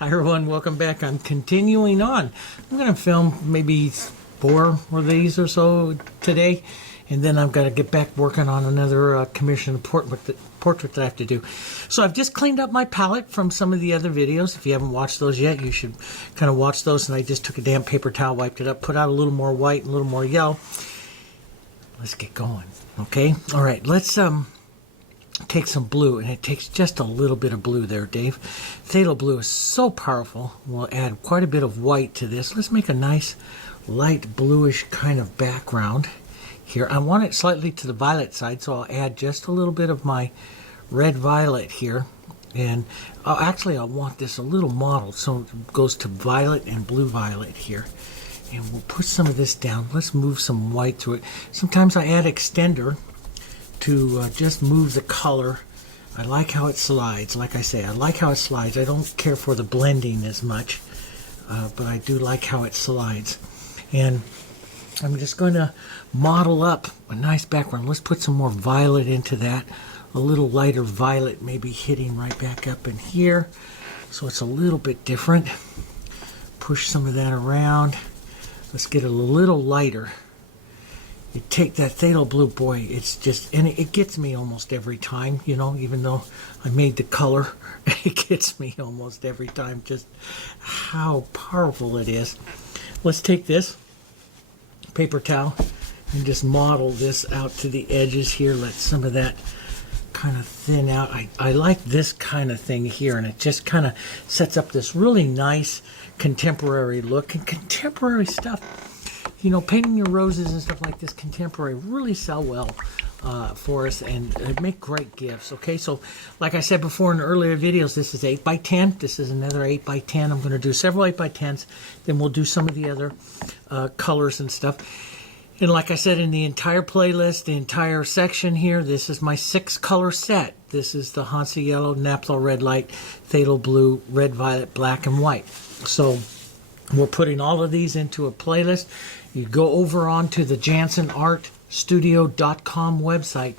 Hi everyone, welcome back. I'm continuing on. I'm going to film maybe 4 of these or so today, and then I've got to get back working on another commission portrait that I have to do. So I've just cleaned up my palette from some of the other videos. If you haven't watched those yet, you should kind of watch those. And I just took a damp paper towel, wiped it up, put out a little more white and a little more yellow. Let's get going, okay? All right, let's take some blue, and it takes just a little bit of blue there, Dave. Phthalo blue is so powerful. We'll add quite a bit of white to this. Let's make a nice light bluish kind of background here. I want it slightly to the violet side, so I'll add just a little bit of my red violet here. And actually, I want this a little mottled, so it goes to violet and blue violet here. And we'll put some of this down. Let's move some white through it. Sometimes I add extender to just move the color. I like how it slides. Like I say, I like how it slides. I don't care for the blending as much, but I do like how it slides. And I'm just going to model up a nice background. Let's put some more violet into that. A little lighter violet maybe hitting right back up in here, so it's a little bit different. Push some of that around. Let's get it a little lighter. You take that phthalo blue, boy, it's just, and it gets me almost every time, you know, even though I made the color, it gets me almost every time, just how powerful it is. Let's take this paper towel and just model this out to the edges here. Let some of that kind of thin out. I like this kind of thing here, and it just kind of sets up this really nice contemporary look. And contemporary stuff, you know, painting your roses and stuff like this, contemporary, really sell well for us and make great gifts. Okay, so like I said before in earlier videos, this is 8x10. This is another 8x10. I'm going to do several 8x10s. Then we'll do some of the other colors and stuff. And like I said, in the entire playlist, the entire section here, this is my 6-color set. This is the Hansa Yellow, Naphtha Red Light, Phthalo Blue, Red Violet, Black, and White. So we're putting all of these into a playlist. You go over onto the JansenArtStudio.com website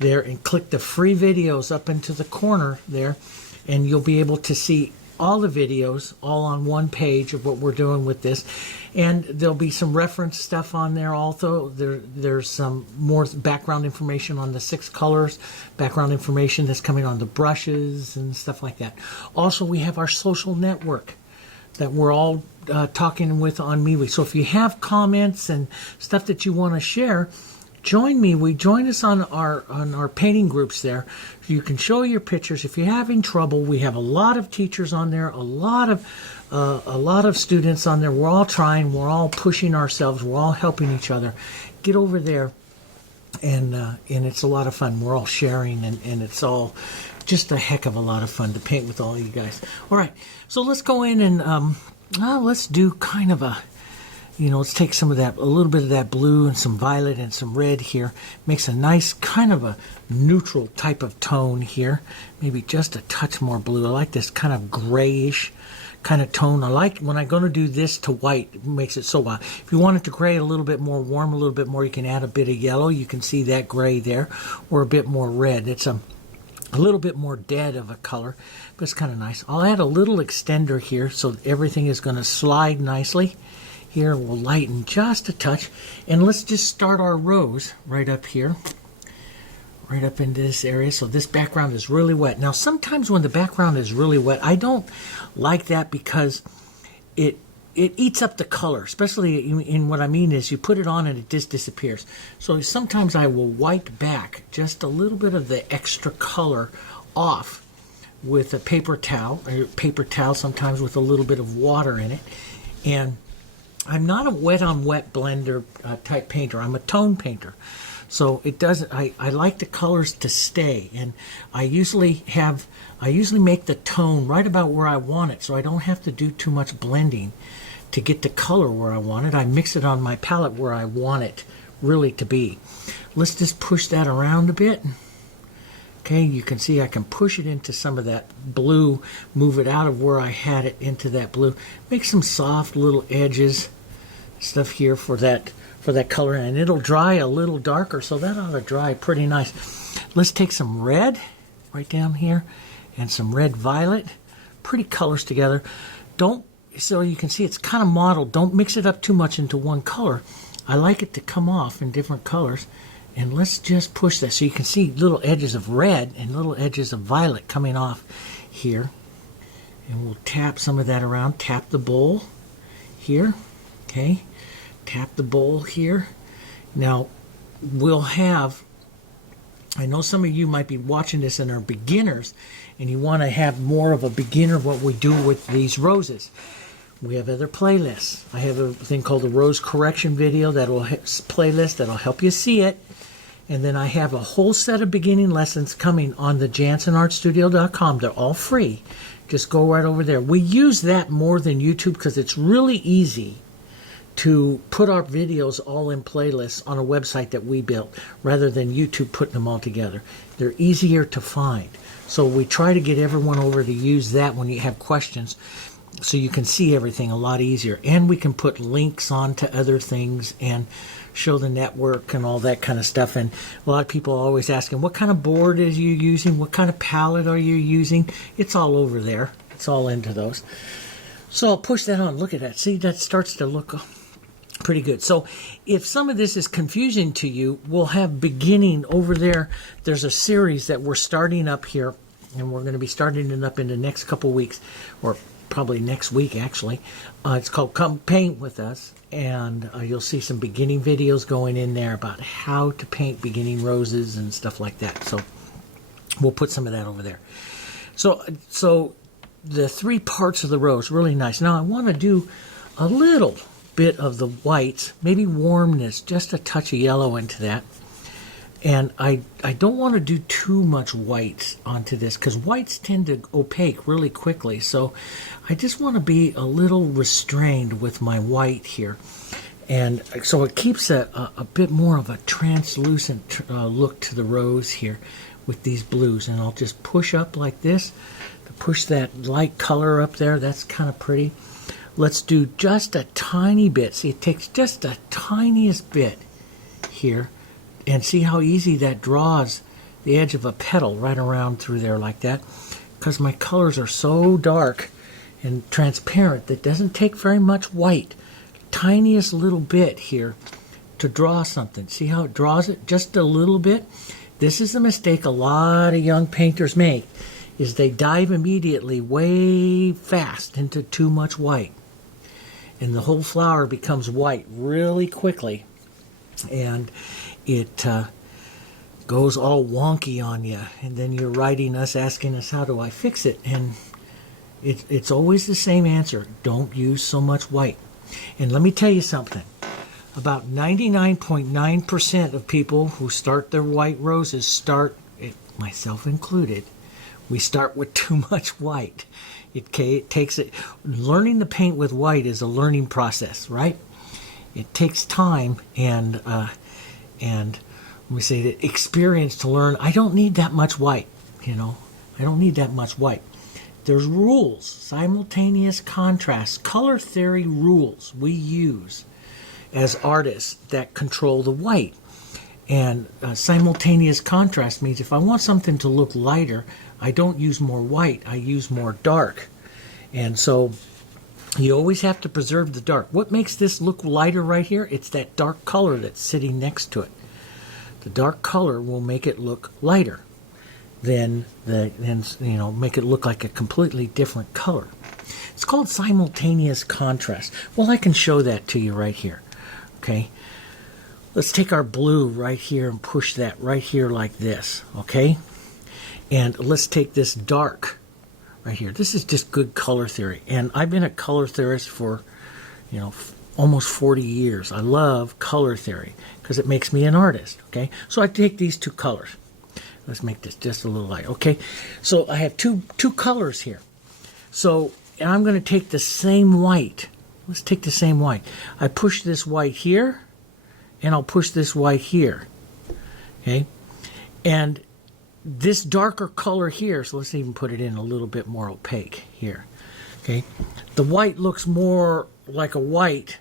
there and click the free videos up into the corner there, and you'll be able to see all the videos all on one page of what we're doing with this. And there'll be some reference stuff on there also. There's some more background information on the 6 colors, background information that's coming on the brushes and stuff like that. Also, we have our social network that we're all talking with on MeWe. So if you have comments and stuff that you want to share, join me. Join us on our painting groups there. You can show your pictures. If you're having trouble, we have a lot of teachers on there, a lot of students on there. We're all trying. We're all pushing ourselves. We're all helping each other. Get over there, and it's a lot of fun. We're all sharing, and it's all just a heck of a lot of fun to paint with all you guys. All right, so let's go in and let's do kind of a, you know, let's take some of that, a little bit of that blue and some violet and some red here. Makes a nice kind of a neutral type of tone here. Maybe just a touch more blue. I like this kind of grayish kind of tone. I like when I'm going to do this to white, it makes it so wild. If you want it to gray a little bit more warm, a little bit more, you can add a bit of yellow. You can see that gray there, or a bit more red. It's a little bit more dead of a color, but it's kind of nice. I'll add a little extender here so everything is going to slide nicely. Here we'll lighten just a touch, and let's just start our rose right up here, right up into this area. So this background is really wet. Now sometimes when the background is really wet, I don't like that because it eats up the color, especially in what I mean is you put it on and it just disappears. So sometimes I will wipe back just a little bit of the extra color off with a paper towel, sometimes with a little bit of water in it. And I'm not a wet on wet blender type painter. I'm a tone painter. So it doesn't, I like the colors to stay, and I usually make the tone right about where I want it, so I don't have to do too much blending to get the color where I want it. I mix it on my palette where I want it really to be. Let's just push that around a bit. Okay, you can see I can push it into some of that blue, move it out of where I had it into that blue. Make some soft little edges, stuff here for that color, and it'll dry a little darker, so that ought to dry pretty nice. Let's take some red right down here and some red violet. pretty colors together. Don't, so you can see it's kind of mottled. Don't mix it up too much into one color. I like it to come off in different colors. And let's just push that so you can see little edges of red and little edges of violet coming off here. And we'll tap some of that around. Tap the bowl here. Okay. Tap the bowl here. Now, we'll have, I know some of you might be watching this and are beginners, and you want to have more of a beginner of what we do with these roses. We have other playlists. I have a thing called the Rose Correction video playlist that'll help you see it. And then I have a whole set of beginning lessons coming on the JansenArtStudio.com. They're all free. Just go right over there. We use that more than YouTube because it's really easy to put our videos all in playlists on a website that we built rather than YouTube putting them all together. They're easier to find. So we try to get everyone over to use that when you have questions so you can see everything a lot easier. And we can put links on to other things and show the network and all that kind of stuff. And a lot of people are always asking, what kind of board are you using? What kind of palette are you using? It's all over there. It's all into those. So I'll push that on. Look at that. See, that starts to look pretty good. So if some of this is confusing to you, we'll have beginning over there. There's a series that we're starting up here, and we're going to be starting it up in the next couple weeks, or probably next week actually. It's called Come Paint With Us, and you'll see some beginning videos going in there about how to paint beginning roses and stuff like that. So we'll put some of that over there. So the three parts of the rose, really nice. Now I want to do a little bit of the whites, maybe warmness, just a touch of yellow into that. And I don't want to do too much whites onto this because whites tend to opaque really quickly. So I just want to be a little restrained with my white here. And so it keeps a bit more of a translucent look to the rose here with these blues. And I'll just push up like this to push that light color up there. That's kind of pretty. Let's do just a tiny bit. See, it takes just the tiniest bit here. And see how easy that draws the edge of a petal right around through there like that. Because my colors are so dark and transparent that it doesn't take very much white. Tiniest little bit here to draw something. See how it draws it? Just a little bit. This is a mistake a lot of young painters make, is they dive immediately way fast into too much white. And the whole flower becomes white really quickly. And it goes all wonky on you, and then you're writing us asking us how do I fix it, and it's always the same answer: don't use so much white. And let me tell you something, about 99.9% of people who start their white roses start, myself included, we start with too much white. It takes it. Learning to paint with white is a learning process, right? It takes time and we say the experience to learn. I don't need that much white, I don't need that much white. There's rules, simultaneous contrast, color theory rules we use as artists that control the white. And simultaneous contrast means if I want something to look lighter, I don't use more white, I use more dark. And so you always have to preserve the dark. What makes this look lighter right here? It's that dark color that's sitting next to it. The dark color will make it look lighter than make it look like a completely different color. It's called simultaneous contrast. Well, I can show that to you right here. Okay. Let's take our blue right here and push that right here like this. Okay. And let's take this dark right here. This is just good color theory. And I've been a color theorist for, almost 40 years. I love color theory because it makes me an artist. Okay. So I take these two colors. Let's make this just a little light. Okay. So I have two colors here. So and I'm going to take the same white. Let's take the same white. I push this white here, and I'll push this white here. Okay. And this darker color here, so let's even put it in a little bit more opaque here. Okay, the white looks more like a white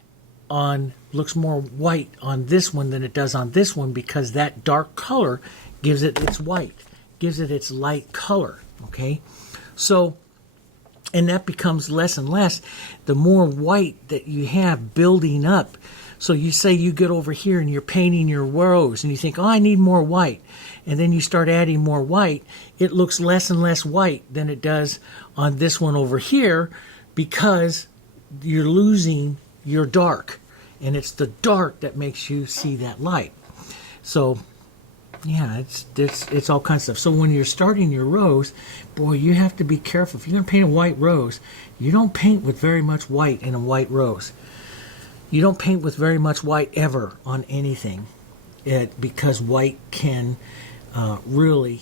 looks more white on this one than it does on this one because that dark color gives it its white, gives it its light color. Okay, so And that becomes less and less the more white that you have building up. So you say you get over here and you're painting your rose and you think, oh, I need more white. And then you start adding more white. It looks less and less white than it does on this one over here because you're losing your dark. And it's the dark that makes you see that light. So, yeah, it's all kinds of stuff. So when you're starting your rose, boy, you have to be careful. If you're going to paint a white rose, you don't paint with very much white in a white rose. You don't paint with very much white ever on anything, because white can really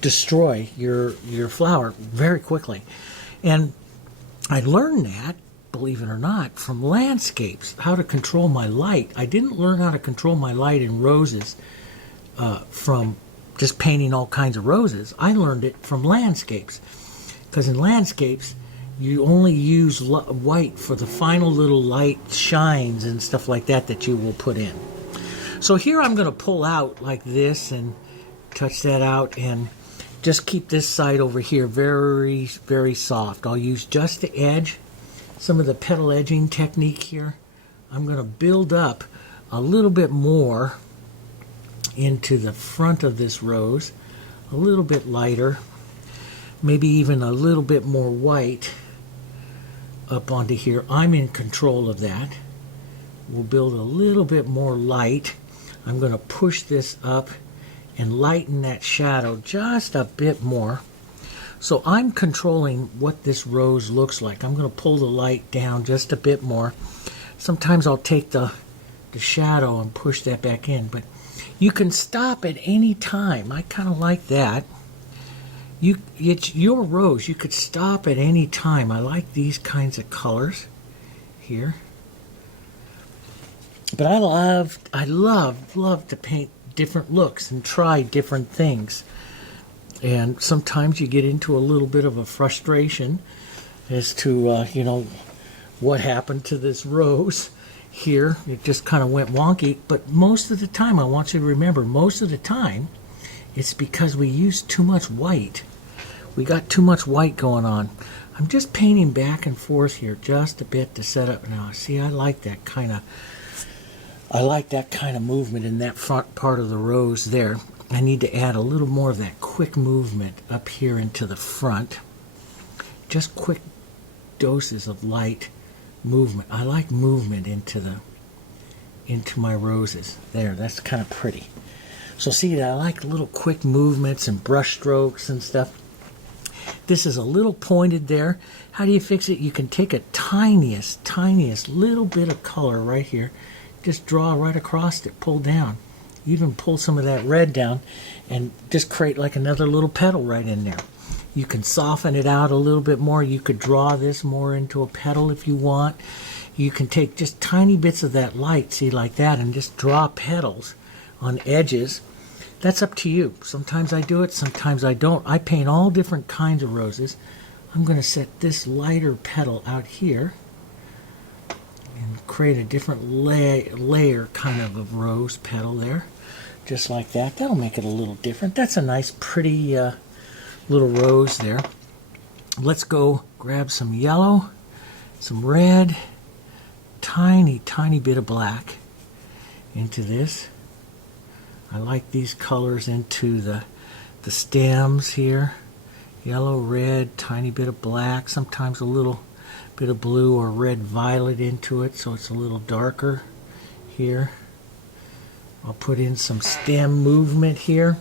destroy your flower very quickly. And I learned that, believe it or not, from landscapes, how to control my light. I didn't learn how to control my light in roses from just painting all kinds of roses. I learned it from landscapes, because in landscapes you only use white for the final little light shines and stuff like that you will put in. So here I'm going to pull out like this and touch that out and just keep this side over here very, very soft. I'll use just the edge, some of the petal edging technique here. I'm going to build up a little bit more into the front of this rose, a little bit lighter, maybe even a little bit more white up onto here. I'm in control of that. We'll build a little bit more light. I'm going to push this up and lighten that shadow just a bit more. So I'm controlling what this rose looks like. I'm going to pull the light down just a bit more. Sometimes I'll take the shadow and push that back in, but you can stop at any time. I kind of like that. It's your rose. You could stop at any time. I like these kinds of colors here. But I love to paint different looks and try different things. And sometimes you get into a little bit of a frustration as to, what happened to this rose here. It just kind of went wonky. But most of the time, I want you to remember, most of the time, it's because we used too much white. We got too much white going on. I'm just painting back and forth here just a bit to set up now. See, I like that kind of movement in that front part of the rose there. I need to add a little more of that quick movement up here into the front. Just quick doses of light movement. I like movement into my roses. There, that's kind of pretty. So see, I like little quick movements and brush strokes and stuff. This is a little pointed there. How do you fix it? You can take a tiniest little bit of color right here. Just draw right across it, pull down. Even pull some of that red down and just create like another little petal right in there. You can soften it out a little bit more. You could draw this more into a petal if you want. You can take just tiny bits of that light, see, like that, and just draw petals on edges. That's up to you. Sometimes I do it, sometimes I don't. I paint all different kinds of roses. I'm going to set this lighter petal out here and create a different layer kind of rose petal there. Just like that. That'll make it a little different. That's a nice, pretty little rose there. Let's go grab some yellow, some red, tiny bit of black into this. I like these colors into the stems here. Yellow, red, tiny bit of black, sometimes a little bit of blue or red violet into it so it's a little darker here. I'll put in some stem movement here.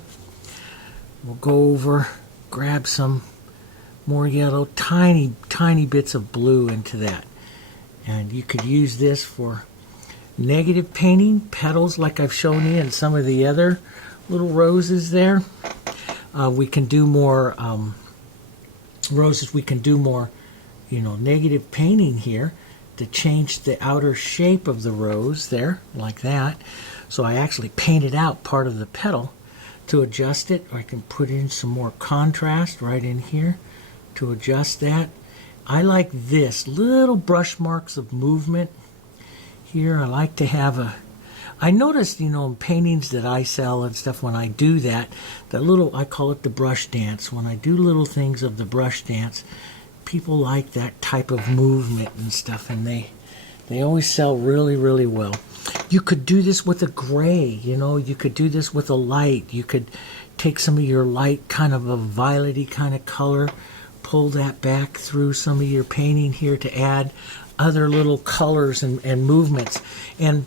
We'll go over, grab some more yellow, tiny bits of blue into that. And you could use this for negative painting, petals like I've shown you in some of the other little roses there. We can do more roses. We can do more, negative painting here to change the outer shape of the rose there, like that. So I actually painted out part of the petal to adjust it. Or I can put in some more contrast right in here to adjust that. I like this, little brush marks of movement here. I like to have I noticed, you know, in paintings that I sell and stuff, when I do that, that little, I call it the brush dance. When I do little things of the brush dance, people like that type of movement and stuff, and they always sell really, really well. You could do this with a gray, you know, you could do this with a light. You could take some of your light, kind of a violet-y kind of color, pull that back through some of your painting here to add other little colors and movements. And,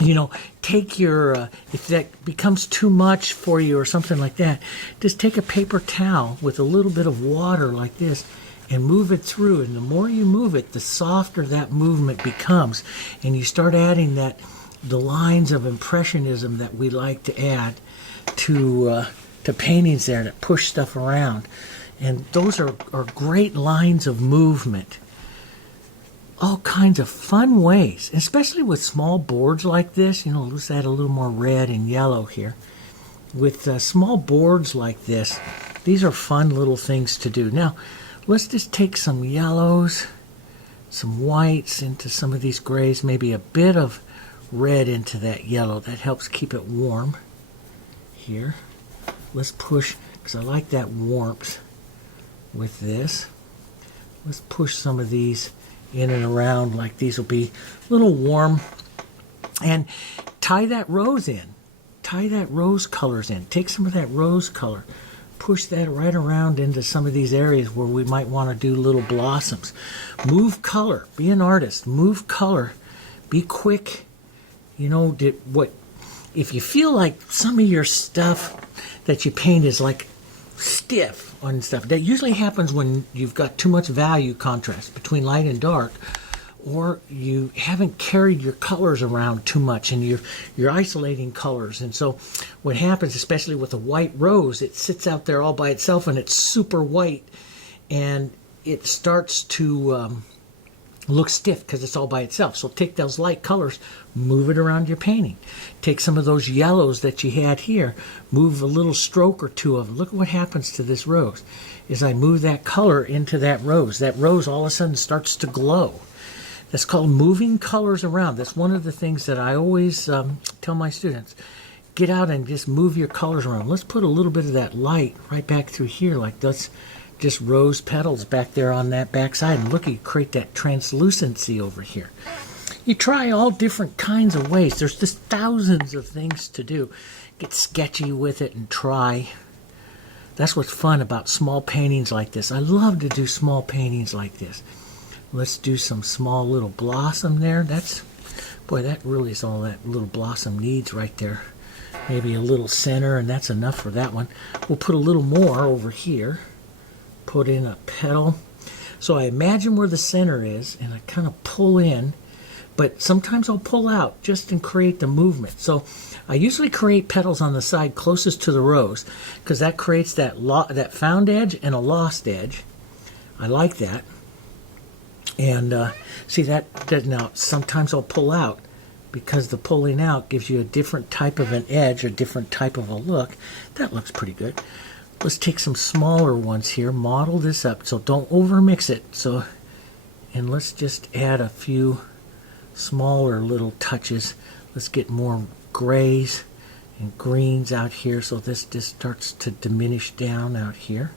you know, take your, if that becomes too much for you or something like that, just take a paper towel with a little bit of water like this and move it through. And the more you move it, the softer that movement becomes. And you start adding the lines of impressionism that we like to add to paintings there that push stuff around. And those are great lines of movement. All kinds of fun ways, especially with small boards like this. You know, let's add a little more red and yellow here. With small boards like this, these are fun little things to do. Now, let's just take some yellows, some whites into some of these grays, maybe a bit of red into that yellow. That helps keep it warm here. Let's push, because I like that warmth with this. Let's push some of these in and around, like these will be a little warm. And tie that rose in. Tie that rose colors in. Take some of that rose color. Push that right around into some of these areas where we might want to do little blossoms. Move color. Be an artist. Move color. Be quick. You know, if you feel like some of your stuff that you paint is like stiff on stuff, that usually happens when you've got too much value contrast between light and dark, or you haven't carried your colors around too much and you're isolating colors. And so what happens, especially with a white rose, it sits out there all by itself and it's super white, and it starts to look stiff because it's all by itself. So take those light colors, move it around your painting. Take some of those yellows that you had here, move a little stroke or two of them. Look at what happens to this rose. As I move that color into that rose all of a sudden starts to glow. That's called moving colors around. That's one of the things that I always tell my students. Get out and just move your colors around. Let's put a little bit of that light right back through here, like that's just rose petals back there on that back side. And look, you create that translucency over here. You try all different kinds of ways. There's just thousands of things to do. Get sketchy with it and try. That's what's fun about small paintings like this. I love to do small paintings like this. Let's do some small little blossom there. Boy, that really is all that little blossom needs right there. Maybe a little center, and that's enough for that one. We'll put a little more over here. Put in a petal. So I imagine where the center is, and I kind of pull in, but sometimes I'll pull out just and create the movement. So I usually create petals on the side closest to the rose, because that creates that found edge and a lost edge. I like that. And see that now sometimes I'll pull out, because the pulling out gives you a different type of an edge, a different type of a look. That looks pretty good. Let's take some smaller ones here, model this up, so don't overmix it. And let's just add a few smaller little touches. Let's get more grays and greens out here, so this just starts to diminish down out here.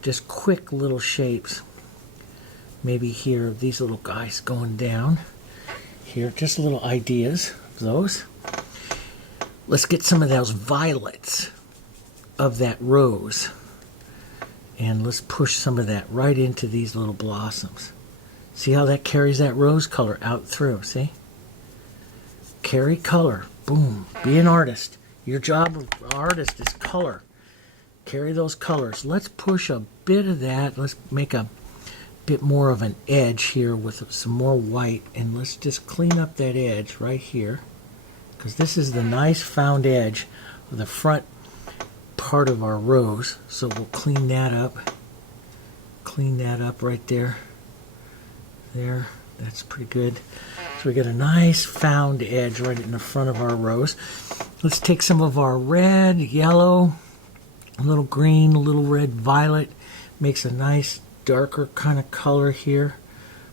Just quick little shapes. Maybe here, these little guys going down. Here, just little ideas of those. Let's get some of those violets of that rose, and let's push some of that right into these little blossoms. See how that carries that rose color out through, see? Carry color, boom, be an artist. Your job of artist is color. Carry those colors. Let's push a bit of that. Let's make a bit more of an edge here with some more white, and let's just clean up that edge right here, because this is the nice found edge of the front part of our rose. So we'll clean that up right there. That's pretty good. So we got a nice found edge right in the front of our rose. Let's take some of our red, yellow, a little green, a little red, violet. Makes a nice darker kind of color here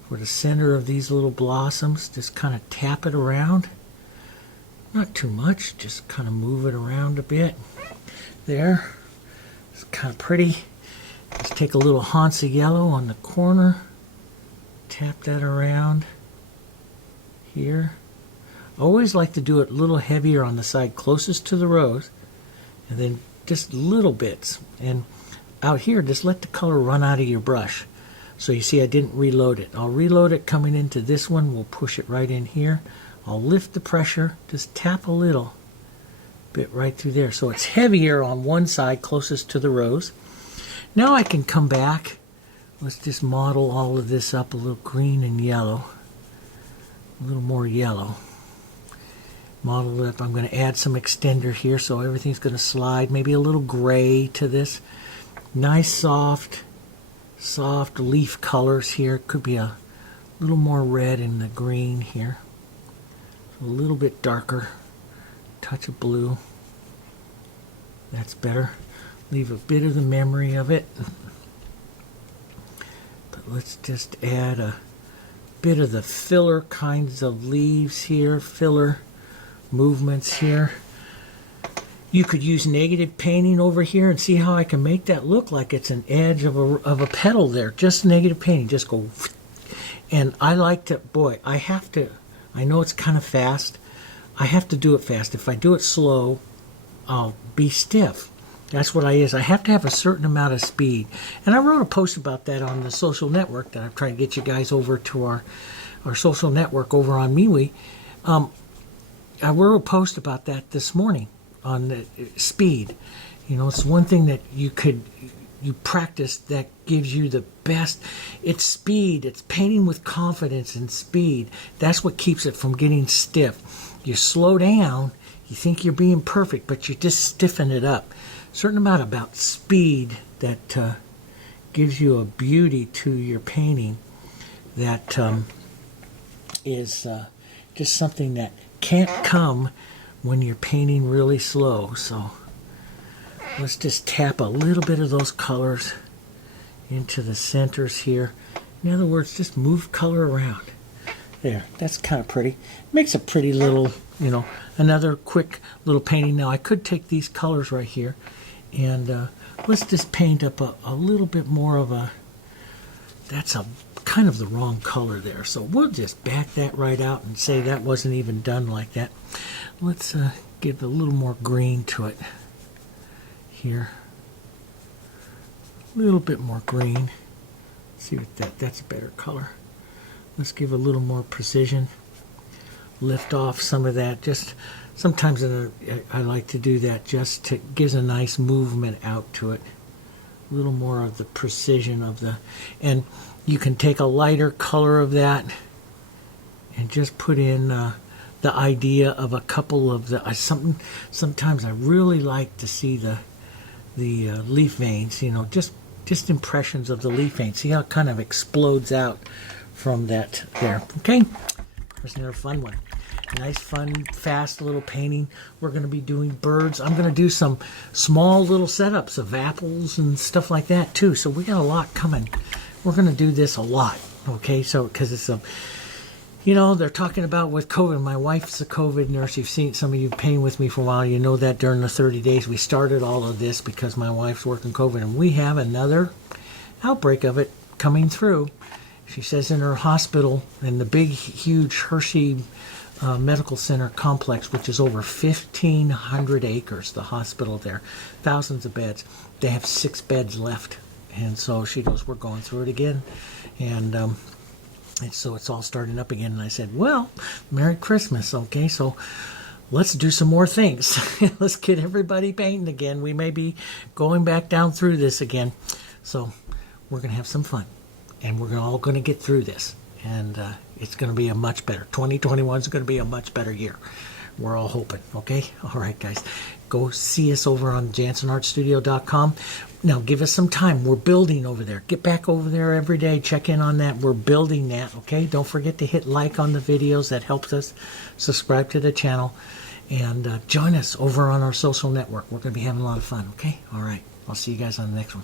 for the center of these little blossoms. Just kind of tap it around. Not too much, just kind of move it around a bit. There. It's kind of pretty. Let's take a little Hansa yellow on the corner. Tap that around here. I always like to do it a little heavier on the side closest to the rose, and then just little bits. And out here, just let the color run out of your brush. So you see I didn't reload it. I'll reload it coming into this one. We'll push it right in here. I'll lift the pressure, just tap a little bit right through there. So it's heavier on one side closest to the rose. Now I can come back. Let's just model all of this up a little green and yellow. A little more yellow. Model it up. I'm going to add some extender here so everything's going to slide. Maybe a little gray to this. Nice soft leaf colors here. Could be a little more red in the green here. A little bit darker. Touch of blue. That's better. Leave a bit of the memory of it. But let's just add a bit of the filler kinds of leaves here. Filler movements here. You could use negative painting over here and see how I can make that look like it's an edge of a petal there. Just negative painting. Just go. And I like to, boy, I know it's kind of fast. I have to do it fast. If I do it slow, I'll be stiff. That's what I is. I have to have a certain amount of speed. And I wrote a post about that on the social network that I'm trying to get you guys over to our social network over on MeWe. I wrote a post about that this morning on the speed. You know, it's one thing that you practice that gives you the best. It's speed. It's painting with confidence and speed. That's what keeps it from getting stiff. You slow down, you think you're being perfect, but you just stiffen it up. Certain amount about speed that gives you a beauty to your painting that is just something that can't come when you're painting really slow. So let's just tap a little bit of those colors into the centers here. In other words, just move color around. There, that's kind of pretty. Makes a pretty little, you know, another quick little painting. Now I could take these colors right here and let's just paint up a little bit more of a, that's a kind of the wrong color there. So we'll just back that right out and say that wasn't even done like that. Let's give a little more green to it here. A little bit more green. Let's see what that's a better color. Let's give a little more precision. Lift off some of that. Just sometimes I like to do that just to gives a nice movement out to it. A little more of the precision of the, and you can take a lighter color of that and just put in the idea of a couple of the sometimes I really like to see the leaf veins, you know, just impressions of the leaf veins. See how it kind of explodes out from that there. Okay, there's another fun one. Nice, fun, fast little painting. We're going to be doing birds. I'm going to do some small little setups of apples and stuff like that too. So we got a lot coming. We're going to do this a lot. Okay, so because it's a, you know, they're talking about with COVID. My wife's a COVID nurse. You've seen some of you paint with me for a while. You know that during the 30 days we started all of this because my wife's working COVID, and we have another outbreak of it coming through. She says in her hospital, in the big, huge Hershey Medical Center complex, which is over 1,500 acres, the hospital there, thousands of beds. They have 6 beds left. And so she goes, we're going through it again. And so it's all starting up again. And I said, well, Merry Christmas. Okay, so let's do some more things. Let's get everybody painting again. We may be going back down through this again. So we're going to have some fun. And we're all going to get through this. And it's going to be a much better. 2021 is going to be a much better year. We're all hoping. Okay? All right, guys. Go see us over on JansenArtStudio.com. Now, give us some time. We're building over there. Get back over there every day. Check in on that. We're building that. Okay? Don't forget to hit like on the videos. That helps us. Subscribe to the channel. And join us over on our social network. We're going to be having a lot of fun. Okay? All right. I'll see you guys on the next one.